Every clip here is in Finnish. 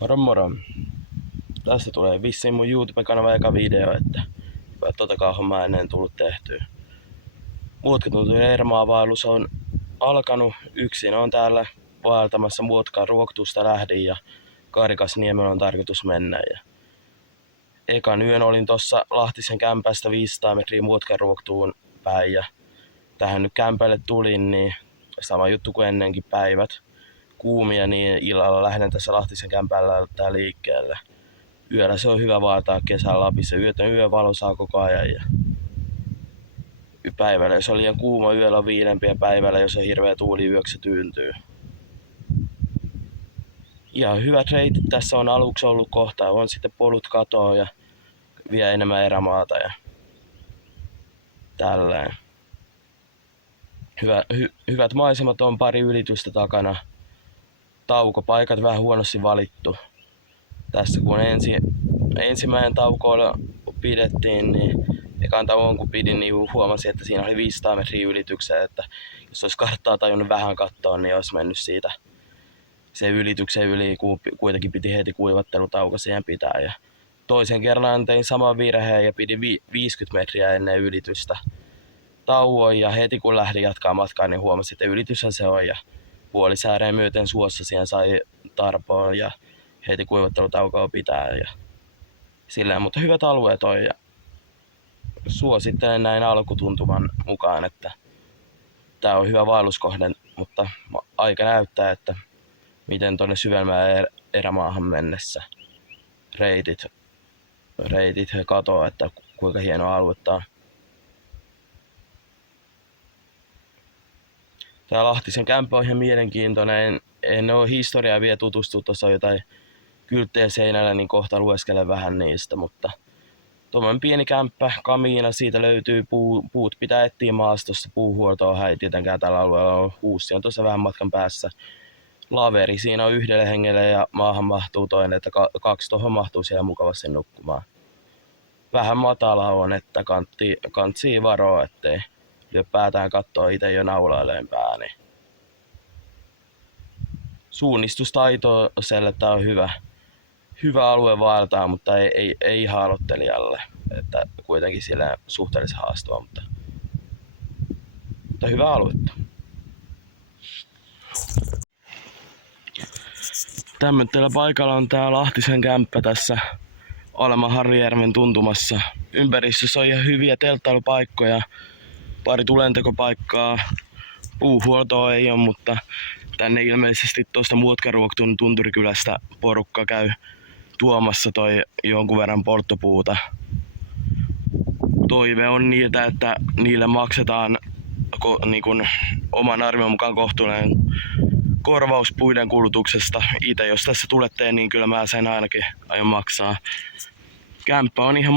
Moro moro. Tästä tulee vissiin mun YouTube-kanava eka video, että totakaan hommaa ennen tullut tehtyä. Muotkatuntujen ermaavaellus on alkanut. Yksin on täällä vaeltamassa Muotkan ruoktusta lähdin ja Karikasniemellä on tarkoitus mennä. Ja ekan yön olin tossa Lahtisen kämpästä 500 metriä Muotkan ruoktuun päin ja tähän nyt kämpälle tulin, niin sama juttu kuin ennenkin, päivät kuumia, niin illalla lähden tässä Lahtisen kämpällä tää liikkeelle. Yöllä se on hyvä vaeltaa kesän Lapissa. Yövalo saa koko ajan. Ja päivällä, jos on liian kuuma, yöllä on viilempi ja päivällä, jos on hirveä tuuli, yöksi se tyyntyy. Ihan hyvät reitit tässä on aluksi ollut kohta. On sitten polut katoa ja vie enemmän erämaata ja tälleen. Hyvät maisemat on, pari ylitystä takana. Taukopaikat vähän huonosti valittu. Tässä kun ensimmäinen tauko pidettiin, niin ekan tauon kun pidin, niin huomasin, että siinä oli 500 metriä ylityksiä, että jos olisi karttaa tajunnut vähän katsoa, niin olisi mennyt siitä sen ylityksen yli, kun kuitenkin piti heti kuivattelutauko siihen pitää. Ja toisen kerran tein saman virheen ja pidin 50 metriä ennen ylitystä tauon, ja heti kun lähdin jatkaa matkaa, niin huomasin, että ylityshän se on, ja puolisääreen myöten suossa siihen sai tarpoon ja heti kuivattelutaukoa pitää ja silleen, mutta hyvät alueet on ja suosittelen näin alkutuntuman mukaan, että tää on hyvä vaelluskohde, mutta aika näyttää, että miten tonne syvemmään erämaahan mennessä reitit katoaa, että kuinka hienoa aluetta on. Tää Lahtisen kämppä on ihan mielenkiintoinen. En ole historiaa vielä tutustunut, tuossa on jotain kylttejä seinällä, niin kohta lueskelen vähän niistä, mutta tuommoinen pieni kämppä, kamiina, siitä löytyy puut pitää etsiä maastossa, puuhuoltoa ei tietenkään tällä alueella on, huussi on tuossa vähän matkan päässä. Laveri siinä on yhdelle hengelle ja maahan mahtuu toinen, että kaksi tuohon mahtuu siellä mukavasti nukkumaan. Vähän matala on, että kantsii varoa, ettei lyö päätään katsoa itse jo naulaileen pääni. Suunnistustaito selle, tää on hyvä alue vaeltaa, mutta ei ihan aloittelijalle, että kuitenkin siellä suhteellisen haastava, mutta hyvä aluetta. Tämmöisellä paikalla on tää Lahtisen kämppä tässä Alma Harrijärven tuntumassa. Ympäristössä on ihan hyviä telttailupaikkoja, pari tulentekopaikkaa. Puuhuoltoa ei ole, mutta tänne ilmeisesti tuosta Muotkan ruoktun tunturikylästä porukka käy tuomassa toi jonkun verran polttopuuta. Toive on niiltä, että niille maksetaan niin kun oman arvion mukaan kohtuullinen korvaus puiden kulutuksesta. Itse jos tässä tulette, niin kyllä mä sen ainakin aion maksaa. Kämppä on ihan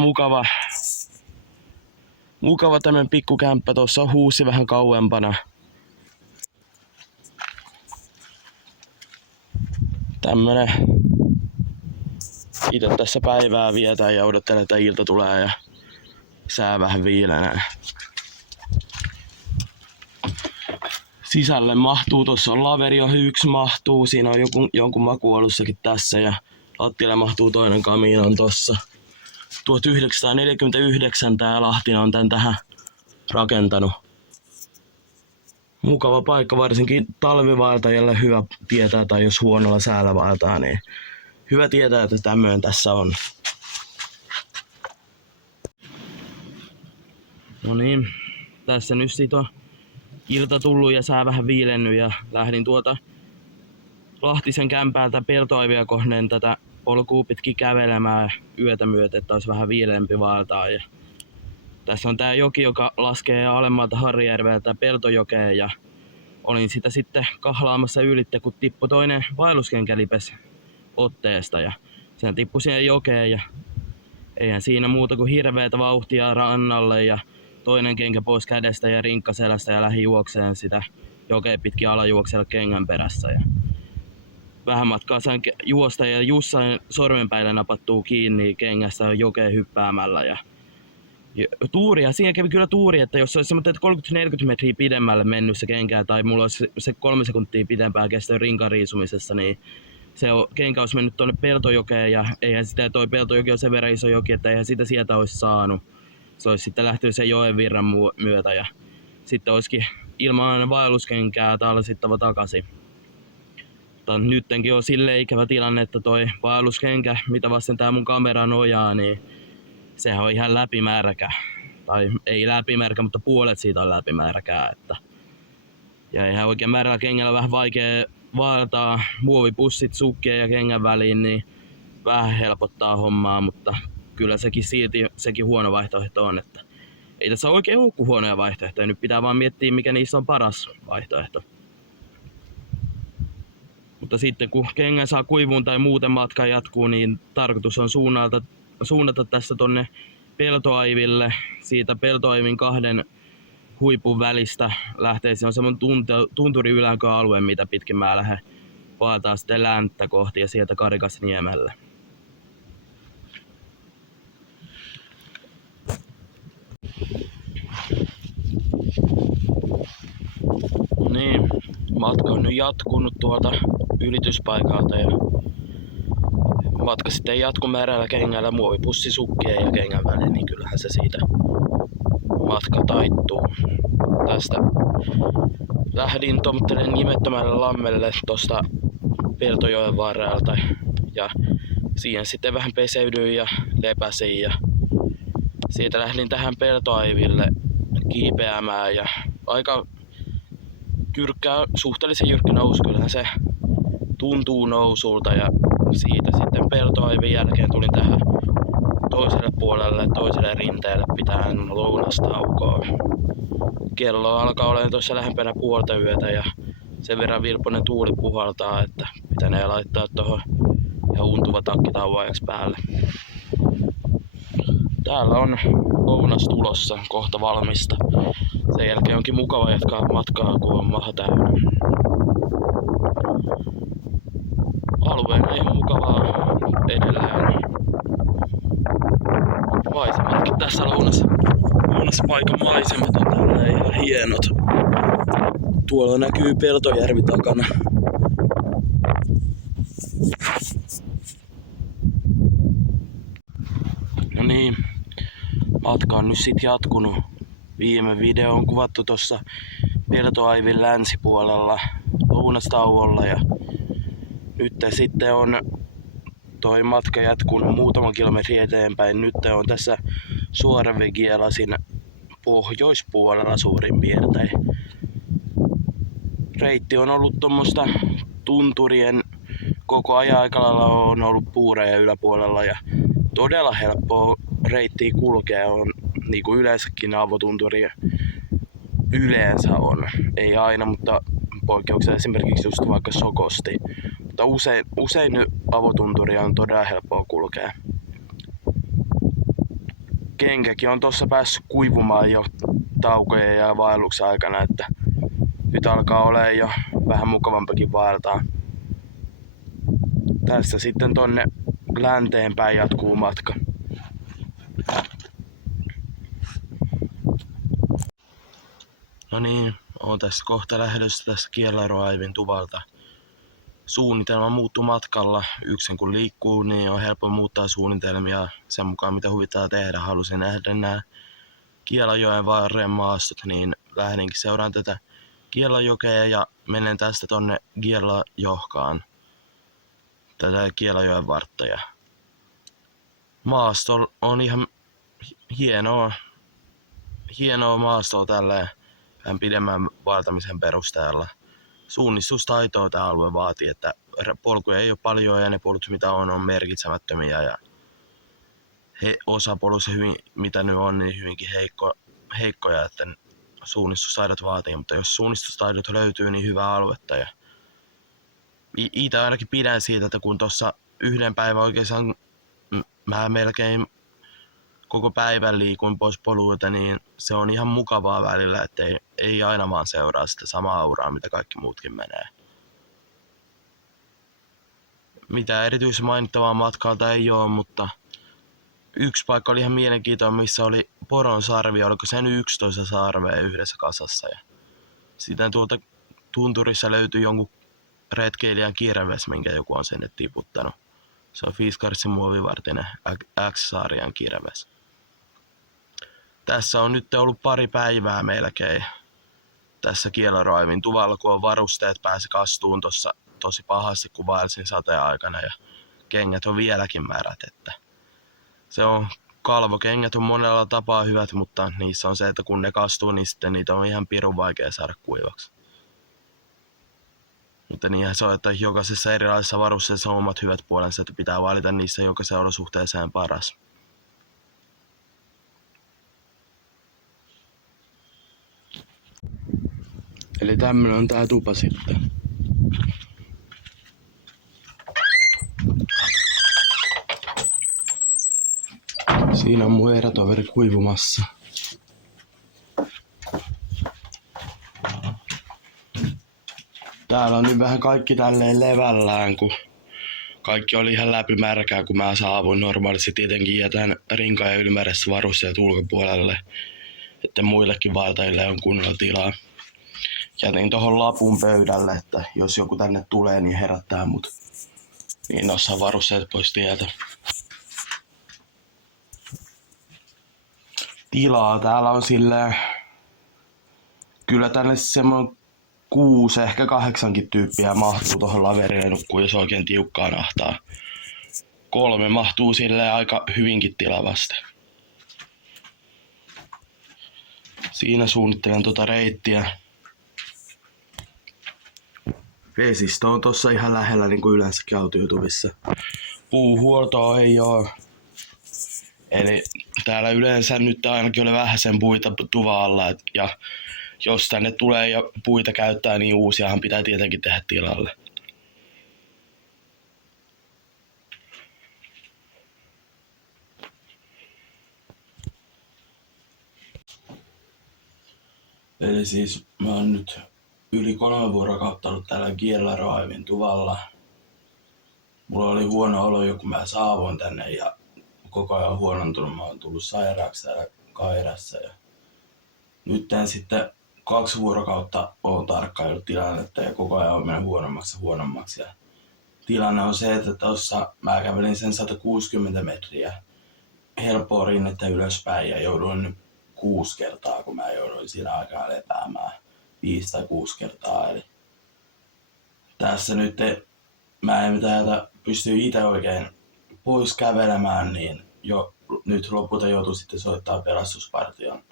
mukava tämmönen pikkukämppä. Tuossa on huussi vähän kauempana. Tämmönen. Itse tässä päivää vietään ja odottelen, että ilta tulee ja sää vähän viilenee. Sisälle mahtuu, tuossa on laveri, yksi mahtuu, siinä on jonkun maku alussakin tässä ja lattialle mahtuu toinen kamiina on tossa. 1949 tää Lahtinen on tän tähän rakentanut. Mukava paikka, varsinkin talvivaeltajalle hyvä tietää, tai jos huonolla säällä vaeltaa, niin hyvä tietää, että tämmöinen tässä on. No niin, tässä nyt sit on ilta tullut ja sää vähän viilennyt ja lähdin tuolta Lahtisen kämpäältä peltoaivia kohden tätä polkua pitkin kävelemään yötä myötä, että olisi vähän viileämpi vaeltaa. Ja tässä on tää joki, joka laskee alemmalta Harrijärveltä Peltojokeen ja olin sitä sitten kahlaamassa ylitte, kun tippui toinen vaelluskenkälipes otteesta ja sen tippui siihen jokeen ja eihän siinä muuta kuin hirveätä vauhtia rannalle ja toinen kenkä pois kädestä ja rinkkaselästä ja lähi juokseen sitä jokea pitkin alajuoksella kengän perässä. Ja vähän matkaa sain juosta ja Jussan sormenpäillä napattuu kiinni kengässä jokeen hyppäämällä. Ja tuuria, siinä kävi kyllä tuuri, että jos olisi 30-40 metriä pidemmälle mennyt se kenkää tai mulla olisi se 3 sekuntia pidempään kestänyt rinkan riisumisessa, niin kenkä olisi mennyt tuonne Peltojokeen ja eihän sitä, toi Peltojoki on sen verran iso joki, että eihän sitä sieltä olisi saanut. Se olisi sitten lähtenyt sen joen virran myötä ja sitten olisikin ilman vaelluskenkää talsittava takaisin. Mutta nyttenkin on silleen ikävä tilanne, että toi vaelluskenkä, mitä vasten tää mun kamera nojaa, niin sehän on ihan läpimärkä. Tai ei läpimärkä, mutta puolet siitä on läpimärkää. Ja ihan oikein määrällä kengällä vähän vaikea vaeltaa muovipussit sukkien ja kengän väliin, niin vähän helpottaa hommaa, mutta kyllä sekin huono vaihtoehto on. Että ei tässä oikein ole huonoja vaihtoehtoja, nyt pitää vaan miettiä mikä niissä on paras vaihtoehto. Mutta sitten kun kengän saa kuivuun tai muuten matka jatkuu, niin tarkoitus on suunnata tässä tonne Peltoaiville. Siitä Peltoaivin kahden huipun välistä lähtee, se on semmonen tunturi ylänkö-alue, mitä pitkin mä lähden vaeltaa sitten länttä kohti ja sieltä Karikasniemelle. Niin, matka on nyt jatkunut tuolta ylityspaikalta ja matka sitten jatkuu märällä kengällä muovipussisukkien ja kengän väliin, niin kyllähän se siitä matka taittuu. Tästä lähdin tommottelee nimettömälle lammelle tosta Peltojoen varrelta ja siihen sitten vähän peseydyin ja lepäsin ja siitä lähdin tähän Peltoaiville kiipeämään ja aika suhteellisen jyrkkä nousu, kyllähän se tuntuu nousulta ja siitä sitten Peltoaivin jälkeen tulin tähän toiselle puolelle, toiselle rinteelle pitäen lounastaukoa. Kello alkaa olemaan tuossa lähempänä puolta yötä ja sen verran vilppoinen tuuli puhaltaa, että pitänee laittaa tuohon ihan untuva takkitauon ajaksi päälle. Täällä on lounas tulossa, kohta valmista. Sen jälkeen onkin mukava jatkaa matkaa, kun on maha täynnä. Alueen on ihan mukavaa edelleen. Maisematkin tässä lounaspaikan maisemat on täällä ihan hienot. Tuolla näkyy Peltojärvi takana. No niin, matka on nyt sit jatkunut. Viime video on kuvattu tuossa Peltoaivin länsipuolella lounastauolla ja nyt sitten on toi matka jatkunut muutaman kilometrin eteenpäin. Nyt on tässä Suoravegielasin pohjoispuolella suurin piirtein. Reitti on ollut tuommoista tunturien koko ajan, aika lailla on ollut puureja yläpuolella ja todella helppoa reittiä kulkea on, niin kuin yleensäkin avotunturia yleensä on. Ei aina, mutta poikkeuksia esimerkiksi just vaikka Sokosti. Mutta usein avotunturia on todella helppoa kulkea. Kenkäkin on tossa päässyt kuivumaan jo taukojen ja vaelluksen aikana, että nyt alkaa olemaan jo vähän mukavampakin vaeltaa. Tästä sitten tonne länteen päin jatkuu matka. No niin, oon tässä kohta lähdössä tässä Kielaroaivin tuvalta. Suunnitelma muuttuu matkalla. Yksin kun liikkuu, niin on helppo muuttaa suunnitelmia sen mukaan mitä huvittaa tehdä. Halusin nähdä nämä Kielajoen varren maastot, niin lähdenkin seuraan tätä Kielajokea ja menen tästä tonne Kielajohkaan. Tätä Kielajoen vartta. Maasto on ihan hienoa maastoa tälleen vähän pidemmän vaeltamisen perusteella. Suunnistustaitoa tämä alue vaatii, että polkuja ei ole paljon ja ne polut mitä on merkitsemättömiä ja osa polussa hyvin, mitä nyt on, niin hyvinkin heikkoja, että suunnistustaidot vaatii, mutta jos suunnistustaidot löytyy, niin hyvää aluetta. Ja itse ainakin pidän siitä, että kun tuossa yhden päivän oikeastaan mä melkein koko päivän liikun pois poluilta, niin se on ihan mukavaa välillä, että ei aina vaan seuraa sitä samaa auraa, mitä kaikki muutkin menee. Mitä erityisen mainittavaa matkalta ei ole, mutta yksi paikka oli ihan mielenkiintoinen, missä oli poron sarvi, oliko sen 11 sarvea yhdessä kasassa. Ja sitten tuolta tunturissa löytyi jonkun retkeilijän kirves, minkä joku on sinne tiputtanut. Se on Fiskarsin muovivartinen X-sarjan kirves. Tässä on nyt ollut pari päivää melkein tässä Kielaroivin tuvalla, kun on varusteet pääsi kastuun tossa tosi pahasti kuin vaelsin sateen aikana ja kengät on vieläkin märät. Että se on kalvokengät on monella tapaa hyvät, mutta niissä on se, että kun ne kastuu, niin sitten niitä on ihan pirun vaikea saada kuivaksi. Mutta niinhän se on, että jokaisessa erilaisessa varusteessa on omat hyvät puolensa, että pitää valita niissä jokaisen olosuhteeseen paras. Eli tämmönen on tää tupa sitten. Siinä on mun erätoveri kuivumassa. Täällä on nyt vähän kaikki tälleen levällään, kun kaikki oli ihan läpimärkää, kun mä saavuin. Normaalisti tietenkin jätän rinka- ja ylimääräiset varusteet ulkopuolelle, että muillekin vaeltajille on kunnolla tilaa. Jätin tohon lapun pöydälle, että jos joku tänne tulee, niin herättää mut. Niin noissa varusteet pois tieltä. Tilaa täällä on silleen, kyllä tänne semmoinen 6, ehkä 8 tyyppiä mahtuu tohon laverille nukkuu, jos oikein tiukkaan ahtaa. 3 mahtuu silleen aika hyvinkin tilavasti. Siinä suunnittelen tuota reittiä. Vesistö on tossa ihan lähellä niin kuin yleensäkin autiotuvissa. Puuhuoltoa ei oo. Eli täällä yleensä nyt ainakin oli vähäsen puita tuvan alla, ja jos tänne tulee ja puita käyttää, niin uusiahan pitää tietenkin tehdä tilalle. Eli siis mä oon nyt yli 3 vuorokautta ollut täällä Kielaroivin tuvalla. Mulla oli huono olo jo kun mä saavuin tänne ja koko ajan huonontunut. Mä oon tullut sairaaksi täällä Kairassa. Ja nyt sitten 2 vuorokautta oon tarkkaillut tilannetta ja koko ajan on mennyt huonommaksi. Ja tilanne on se, että tossa mä kävelin sen 160 metriä helppoa rinnettä ylöspäin ja jouduin 6 kertaa, kun mä jouduin siinä aikaa lepäämään. 5 tai 6 kertaa. Eli tässä nyt mä en täältä pysty itse oikein pois kävelemään, niin jo nyt lopulta joutuu sitten soittaa pelastuspartion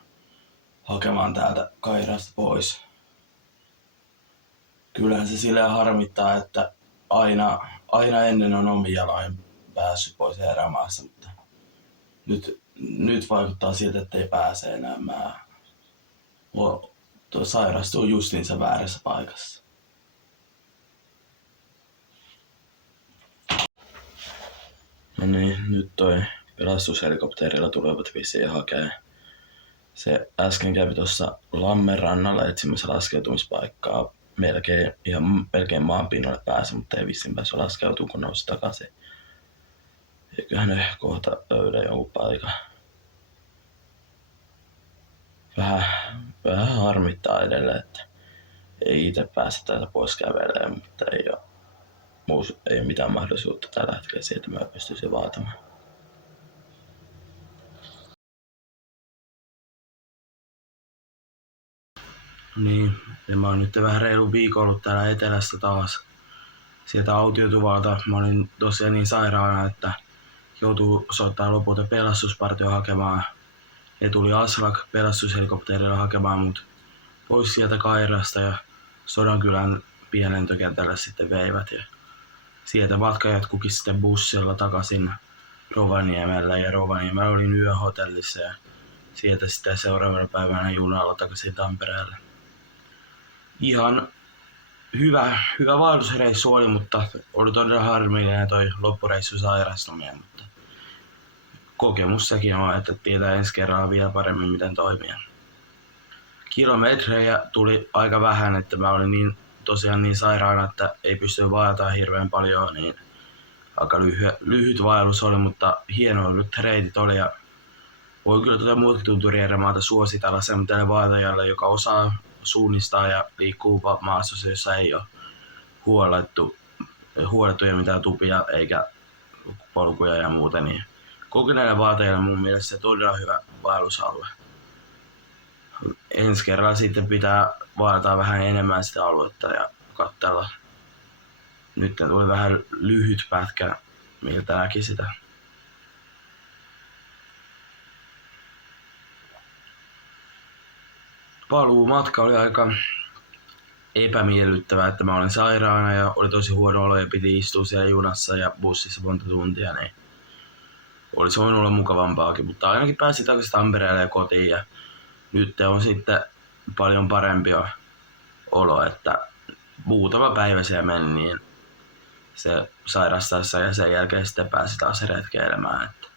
hakemaan täältä Kairasta pois. Kyllähän se silleen harmittaa, että aina ennen on omin jaloin päässyt pois erämaassa, mutta nyt vaikuttaa siltä, että ei pääse enää. Mä sairastuu justiinsa väärässä paikassa. No niin, nyt toi pelastushelikopterilla tulevat vissiin hakee. Se äsken kävi tuossa Lammen rannalla etsimässä laskeutumispaikkaa. Melkein maanpinnalle pääsi, mutta ei vissiin päässyt laskeutumaan, kun nousi takaisin. Eiköhän ne kohta löydä jonkun paikan. Vähän harmittaa edelleen, että ei itse pääse täältä pois kävelemään, mutta ei mitään mahdollisuutta tällä hetkellä siitä, että mä pystyisin vaatimaan. Niin, ja mä oon nyt vähän reilu viikon ollut täällä etelässä taas. Sieltä autiotuvalta mä olin tosiaan niin sairaana, että joutuu soittaa lopulta pelastuspartio hakemaan. Ja tuli Aslak pelastushelikopterilla hakemaan mut pois sieltä Kairasta ja Sodankylän pienlentokentälle sitten veivät. Ja sieltä matka jatkuikin sitten bussilla takaisin Rovaniemelle ja Rovaniemellä olin yöhotellissa ja sieltä sitten seuraavana päivänä junalla takaisin Tampereelle. Ihan hyvä vaellusreissu oli, mutta oli todella harmillinen toi loppureissu sairastuminen, mutta kokemus sekin on, että tietää ensi kerralla vielä paremmin miten toimia. Kilometrejä tuli aika vähän, että mä olin tosiaan niin sairaana, että ei pysty vaeltamaan hirveän paljon, niin aika lyhyt vaellus oli, mutta hienoa nyt reitit oli ja voi kyllä tuota muuttunturierämaata suositella semmoiselle vaeltajalle, joka osaa suunnistaa ja liikkuu maastossa, jossa ei ole huolettuja mitään tupia eikä polkuja ja muuta, niin kokeneille vaartajille mun mielestä se todella hyvä vaellusalue. Ensi kerralla sitten pitää vaeltaa vähän enemmän sitä aluetta ja katsella. Nyt tuli vähän lyhyt pätkä, miltä näki sitä. Paluumatka oli aika epämiellyttävää, että mä olin sairaana ja oli tosi huono olo ja piti istua siellä junassa ja bussissa monta tuntia, niin olisi voinut olla mukavampaakin, mutta ainakin pääsi takaisin Tampereelle ja kotiin ja nyt on sitten paljon parempi olo, että muutama päivä siellä meni, niin se sairastaessa ja sen jälkeen sitten pääsi taas retkeilemään. Että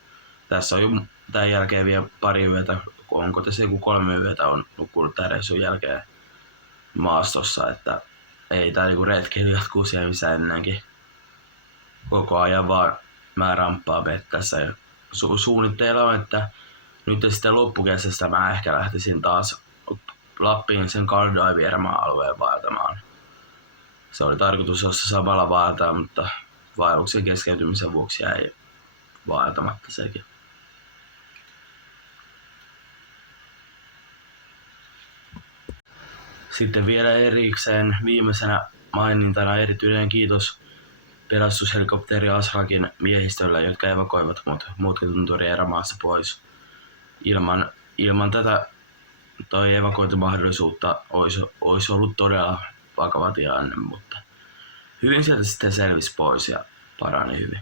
tässä on jo tämän jälkeen vielä pari yötä, onko tässä joku 3 yötä on nukkunut tämän reissun jälkeen maastossa, että ei tää niinku retkeily jatkuu siellä missä ennenkin. Koko ajan vaan mä ramppaan vettässä ja suunnitteilla on, että nyt sitten loppukesästä mä ehkä lähtisin taas Lappiin sen Kaldai-Viermaa-alueen vaeltamaan. Se oli tarkoitus jossa samalla vaeltaa, mutta vaelluksen keskeytymisen vuoksi jäi vaeltamatta sekin. Sitten vielä erikseen viimeisenä mainintana erityinen kiitos pelastushelikopteri Asrakin miehistölle, jotka evakuoivat Mutkatunturin erämaasta pois. Ilman tätä evakuointimahdollisuutta olisi ollut todella vakava tilanne, mutta hyvin sieltä sitten selvisi pois ja parani hyvin.